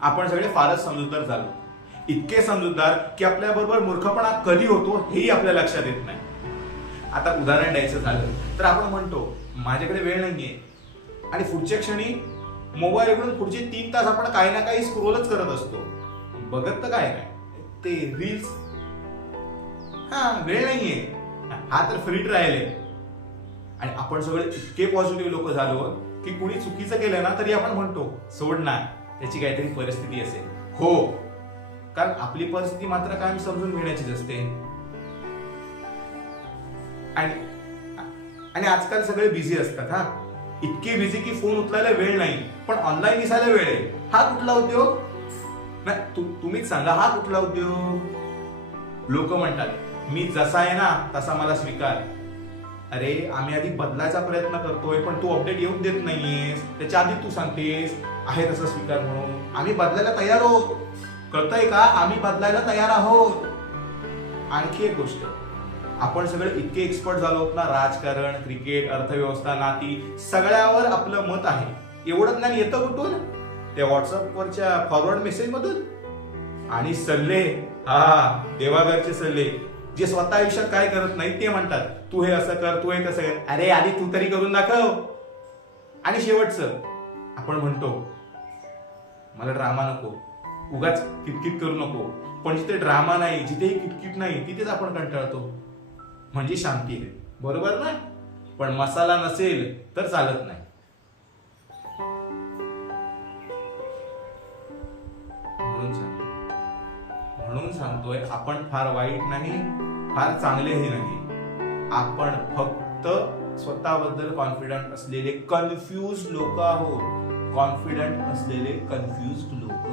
आपण सगळे फारच समजूतदार झालो, इतके समजूतदार की आपल्या बरोबर मूर्खपणा कधी होतो हेही आपल्या लक्षात येत नाही. आता उदाहरण द्यायचं झालं तर आपण म्हणतो माझ्याकडे वेळ नाहीये, आणि पुढच्या क्षणी मोबाईल उघडून पुढचे 3 तास आपण काही ना काही स्क्रोलच करत असतो. बघत तर काय नाही ते रील्स. वेळ नाहीये, हा तर फ्री ट्रायल आहे. आणि आपण सगळे इतके पॉझिटिव्ह लोक झालो की कुणी चुकीचं केलं ना तरी आपण म्हणतो सोड ना, त्याची काहीतरी परिस्थिती असेल. हो, कारण आपली परिस्थिती मात्र कायम समजून घेण्याचीच असते. आणि आजकाल सगळे बिझी असतात. इतके बिझी की फोन उचलायला वेळ नाही, पण ऑनलाईन दिसायला वेळ आहे. हा कुठला उद्योग? नाही, तुम्हीच सांगा, हा कुठला उद्योग? लोक म्हणतात मी जसा आहे ना तसा मला स्वीकार. अरे, आम्ही आधी बदलायचा प्रयत्न करतोय, पण तू अपडेट येऊच देत नाहीयेस. त्याच्या आधी तू सांगतेस आहे तसं स्वीकार म्हणून. आम्ही बदलायला तयार आहोत, कळतंय का? आम्ही बदलायला तयार आहोत. आणखी एक गोष्ट, आपण सगळे इतके एक्सपर्ट झालो ना, राजकारण, क्रिकेट, अर्थव्यवस्था, नाती, सगळ्यावर आपलं मत आहे. एवढं ज्ञान येतं कुठून? त्या व्हॉट्सअपवरच्या फॉरवर्ड मेसेज मधून. आणि सल्ले, देवाघरचे सल्ले, जे स्वतः आयुष्यात काय करत नाही ते म्हणतात तू हे असं कर, तू हे तसं कर. अरे आधी तू तरी करून दाखव. आणि शेवटचं आपण म्हणतो मला ड्रामा नको, उगाच किटकिट करू नको. पण जिथे ड्रामा नाही, जिथेही किटकिट नाही, तिथेच आपण कंटाळतो. म्हणजे शांती आहे, बरोबर ना? पण मसाला नसेल तर चालत नाही. म्हणून सांगतोय आपण फार वाईट नाही, फार चांगलेही नाही. आपण फक्त स्वतःबद्दल कॉन्फिडंट असलेले कन्फ्यूज लोक आहोत. कॉन्फिडंट असलेले कन्फ्यूज लोक.